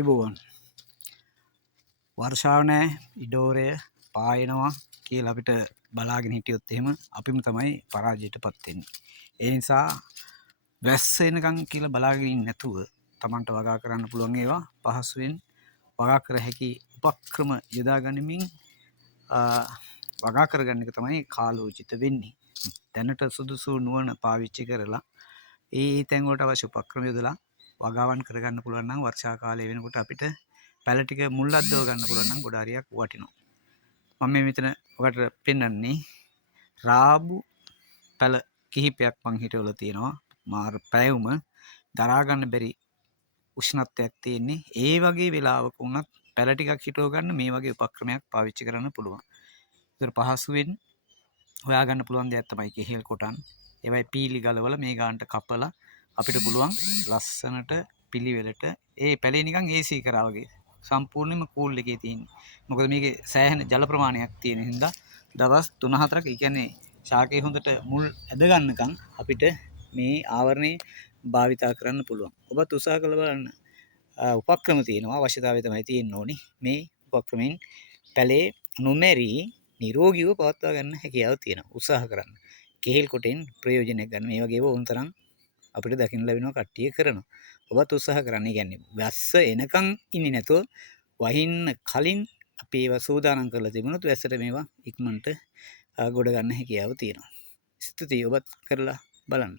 ඉබුවන් වර්ෂාව නැහැ ඉඩෝරය පායනවා කියලා අපිට බලාගෙන හිටියොත් එහෙම අපිම තමයි පරාජයටපත් වෙන්නේ. ඒ නිසා වැස්ස එනකන් කියලා බලාගෙන ඉන්නේ නැතුව Tamanට වගා කරන්න පුළුවන් ඒවා පහසුවෙන් වගා කර හැකි උපක්‍රම යොදා ගනිමින් වගා කරගන්න එක තමයි කාලෝචිත වෙන්නේ. දැනට සුදුසු නුවණ පාවිච්චි කරලා ඒ තැන් වලට අවශ්‍ය උපක්‍රම යොදලා වගාවන් කරගන්න පුළුවන් නම් වර්ෂා කාලය වෙනකොට අපිට පැල ටික මුල් අද්දව ගන්න පුළුවන් නම් ගොඩ හරියක් වටිනවා. මම මේ මෙතන ඔකට පෙන්වන්නේ රාබු පැල කිහිපයක් මං හිටවල තියෙනවා. මාර පැයුම දරා ගන්න බැරි උෂ්ණත්වයක් තියෙන්නේ. ඒ වගේ වෙලාවක වුණත් පැල ටිකක් හිටව ගන්න මේ වගේ උපක්‍රමයක් පාවිච්චි කරන්න පුළුවන්. ඒතර පහසුවෙන් හොයාගන්න පුළුවන් දෙයක් තමයි කෙහෙල් කොටන්. ඒවයි පීලි ගලවලා මේ ගානට කපලා අපිට පුළුවන් ලස්සනට පිළිවෙලට ඒ පැලේ නිකන් AC කරා වගේ සම්පූර්ණයෙන්ම කූල් එකේ තියෙන්නේ. මොකද මේකේ සෑහෙන ජල ප්‍රමාණයක් තියෙන හින්දා දවස් 3-4ක් ඒ කියන්නේ ශාකේ හොඳට මුල් ඇද ගන්නකම් අපිට මේ ආවරණය භාවිතා කරන්න පුළුවන්. ඔබත් උත්සාහ කරලා බලන්න. උපක්‍රම තියෙනවා අවශ්‍යතාවය තමයි තියෙන්න ඕනේ. මේ උපක්‍රමෙන් පැලේ නොමැරි නිරෝගීව පවත්වා ගන්න හැකියාව තියෙනවා. උත්සාහ කරන්න. කෙහෙල් කොටෙන් ප්‍රයෝජනයක් ගන්න මේ වගේ වුන්තරම් අපිට දකින්න ලැබෙනවා කට්ටිය කරනවා. ඔබත් උත්සාහ කරන්න. කියන්නේ වැස්ස එනකන් ඉන්නේ නැතුව වහින්න කලින් අපි ඒවා සූදානම් කරලා තිබුණොත් වැස්සට මේවා ඉක්මනට ගොඩ ගන්න හැකියාව තියෙනවා. ස්තුතියි ඔබත් කරලා බලන්න.